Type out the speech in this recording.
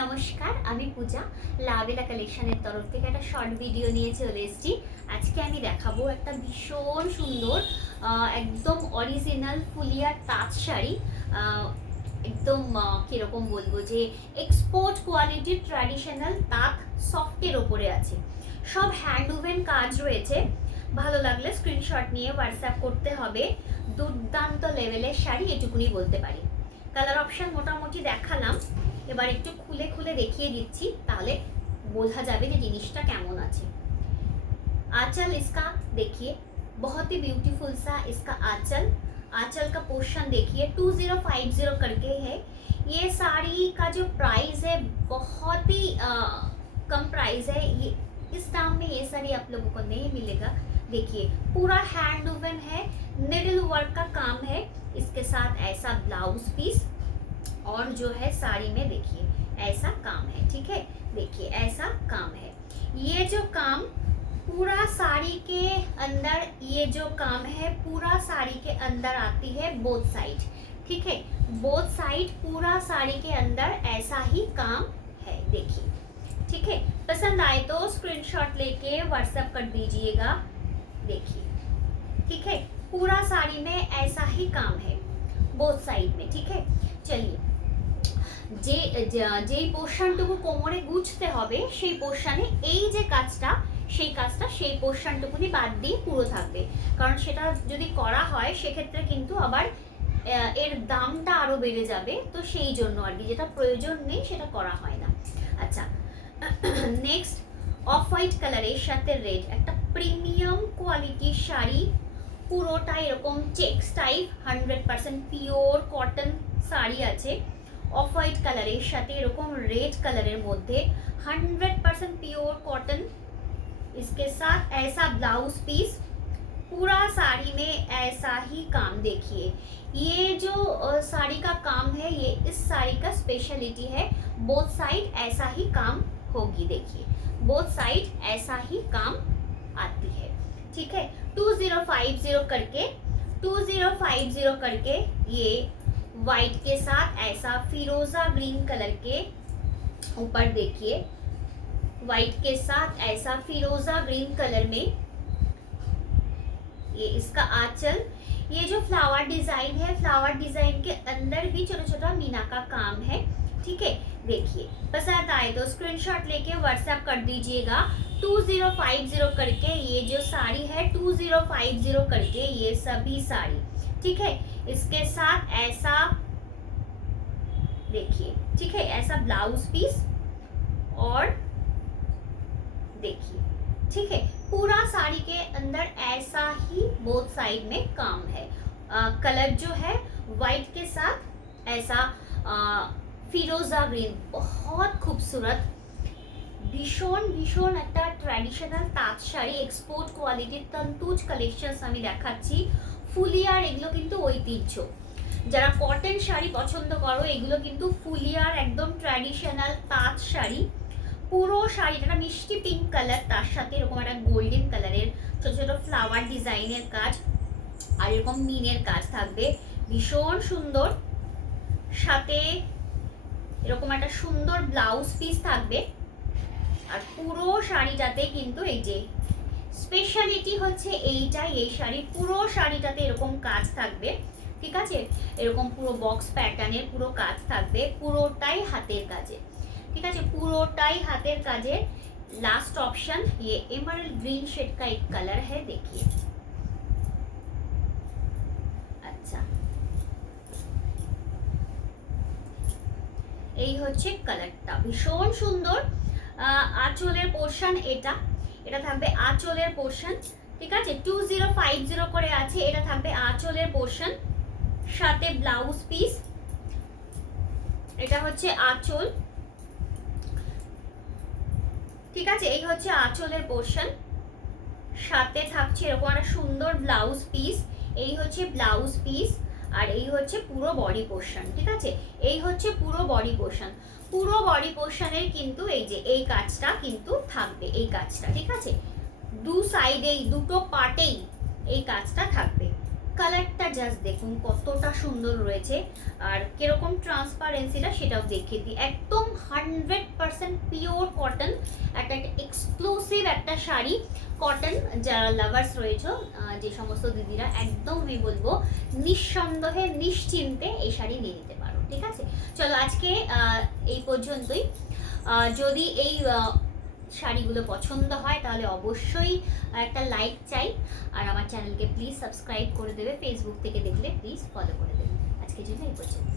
নমস্কার, আমি পূজা। লাভেলা কালেকশনের তরফ থেকে একটা শর্ট ভিডিও নিয়ে চলে এসেছি। আজকে আমি দেখাবো একটা ভীষণ সুন্দর একদম অরিজিনাল ফুলিয়ার তাঁত শাড়ি। একদম কীরকম বলবো যে এক্সপোর্ট কোয়ালিটির ট্র্যাডিশনাল তাঁত সফটের ওপরে আছে। সব হ্যান্ড উভেন কাজ রয়েছে। ভালো লাগলে স্ক্রিনশট নিয়ে হোয়াটসঅ্যাপ করতে হবে। দুর্দান্ত লেভেলের শাড়ি, এটুকুনি বলতে পারি। কালার অপশন মোটামুটি দেখালাম, এবার একটু খুলে খুলে দেখিয়ে দিচ্ছি, তাহলে বোঝা যাবে যে জিনিসটা কেমন আছে। आंचल इसका देखिए, बहुत ही ब्यूटीफुल सा इसका आंचल का पोर्शन देखिए 2050 करके है। ये साड़ी का जो प्राइस है बहुत ही कम प्राइस है। ये इस दाम में ये साड़ी आप लोगों को नहीं मिलेगा। देखिए पूरा हैंड वूवन है, निडल वर्क का काम है। इसके साथ ऐसा ब्लाउज पीस और जो है साड़ी में देखिए ऐसा काम है। ठीक है, देखिए ऐसा काम है। ये जो काम पूरा साड़ी के अंदर, ये जो काम है पूरा साड़ी के अंदर आती है बोथ साइड। ठीक है, बोथ साइड पूरा साड़ी के अंदर ऐसा ही काम है। देखिए ठीक है, पसंद आए तो स्क्रीनशॉट लेके व्हाट्सएप कर दीजिएगा। देखिए ठीक है, पूरा साड़ी में ऐसा ही काम है बोथ साइड में। ठीक है, चलिए যেই পোর্শনটুকু কোমরে গুছতে হবে সেই পোর্শনে এই যে কাজটা, সেই কাজটা সেই পোর্শনটুকুনি বাদ দিয়ে পুরো থাকবে। কারণ সেটা যদি করা হয় সেক্ষেত্রে কিন্তু আবার এর দামটা আরও বেড়ে যাবে। তো সেই জন্য আর কি, যেটা প্রয়োজন নেই সেটা করা হয় না। আচ্ছা, নেক্সট অফ হোয়াইট কালারের সাথে রেড, একটা প্রিমিয়াম কোয়ালিটির শাড়ি। পুরোটা এরকম checks type 100% pure cotton sari আছে। অফ হোয়াইট কালারের সাথে এরকম রেড কালারের মধ্যে 100% प्योर कॉटन। इसके साथ ऐसा ब्लाउज पीस, पूरा साड़ी में ऐसा ही काम। देखिए ये जो साड़ी का काम है, ये इस साड़ी का स्पेशलिटी है। बोथ साइड ऐसा ही काम होगी। देखिए बोथ साइड ऐसा ही काम आती है। ठीक है, 2050 करके ये वाइट के साथ ऐसा फिरोजा ग्रीन कलर के ऊपर देखिए, वाइट के साथ ऐसा फिरोजा ग्रीन कलर में ये इसका आंचल। ये जो फ्लावर डिजाइन है, फ्लावर डिजाइन के अंदर भी छोटा छोटा मीना का काम है। ठीक है, देखिए पसंद आए तो स्क्रीनशॉट लेके व्हाट्सएप कर दीजिएगा। 2050 करके ये जो साड़ी है, 2050 करके ये सभी साड़ी। ठीक है, इसके साथ ऐसा देखिए, ठीक है, ऐसा ब्लाउज पीस और देखिए ठीक है, पूरा साड़ी के अंदर ऐसा ही बोथ साइड में काम है। कलर जो है वाइट के साथ ऐसा फिरोजा ग्रीन, बहुत खूबसूरत ভীষণ ভীষণ একটা ট্র্যাডিশনাল তাঁত শাড়ি, এক্সপোর্ট কোয়ালিটির তন্তুজ কালেকশনস আমি দেখাচ্ছি। ফুলিয়ার এগুলো কিন্তু ঐতিহ্য। যারা কটন শাড়ি পছন্দ করো, এগুলো কিন্তু ফুলিয়ার একদম ট্র্যাডিশনাল তাঁত শাড়ি। পুরো শাড়িটা মিষ্টি পিঙ্ক কালার, তার সাথে এরকম একটা গোল্ডেন কালারের ছোট ছোট ফ্লাওয়ার ডিজাইনের কাজ আর এরকম মিনের কাজ থাকবে, ভীষণ সুন্দর। সাথে এরকম একটা সুন্দর ব্লাউজ পিস থাকবে। আর পুরো শাড়িটাতে কিন্তু এই যে স্পেশালিটি হচ্ছে এইটাই, এই শাড়ির পুরো শাড়িটাতে এরকম কাজ থাকবে। ঠিক আছে, এরকম পুরো বক্স প্যাটার্নের পুরো কাজ থাকবে, পুরোটাই হাতের কাজে। ঠিক আছে, পুরোটাই হাতের কাজে। लास्ट ऑप्शन ये एमराल्ड ग्रीन शेड का एक कलर है, देखिए। अच्छा, এই হচ্ছে কালারটা, ভীষণ সুন্দর। আঁচলের পোর্শন এটা থাকবে আঁচলের পোর্শন। ঠিক আছে, 2050 করে আছে, এটা থাকবে আঁচলের পোর্শন, সাথে ব্লাউজ পিস। এটা হচ্ছে আঁচল। ঠিক আছে, এই হচ্ছে আঁচলের পোর্শন, সাথে থাকছে এরকম একটা সুন্দর ব্লাউজ পিস। এই হচ্ছে ব্লাউজ পিস আর এই হচ্ছে পুরো বডি পোর্শন। ঠিক আছে, এই হচ্ছে পুরো বডি পোর্শন। পুরো বডি পোর্শনের কিন্তু এই যে এই কাজটা কিন্তু থাকবে, এই কাজটা। ঠিক আছে, দু সাইডেই দুটো পার্টেই এই কাজটা থাকবে। কালারটা জাস্ট দেখুন কতটা সুন্দর রয়েছে, আর কিরকম ট্রান্সপারেন্সিটা সেটাও দেখিয়ে দিই। একদম 100% পিওর কটন, একটা এক্সক্লুসিভ একটা শাড়ি। কটন যারা লাভার্স রয়েছে, যে সমস্ত দিদিরা, একদম আমি বলবো নিঃসন্দেহে নিশ্চিন্তে এই শাড়ি নিয়ে নিতে পারো। ঠিক আছে, চলো আজকে এই পর্যন্তই। যদি এই শাড়িগুলো পছন্দ হয় তাহলে অবশ্যই একটা লাইক চাই, আর আমার চ্যানেলকে প্লিজ সাবস্ক্রাইব করে দেবে। ফেসবুক থেকে দেখলে প্লিজ ফলো করে দেবে। আজকের জন্য এই পর্যন্ত।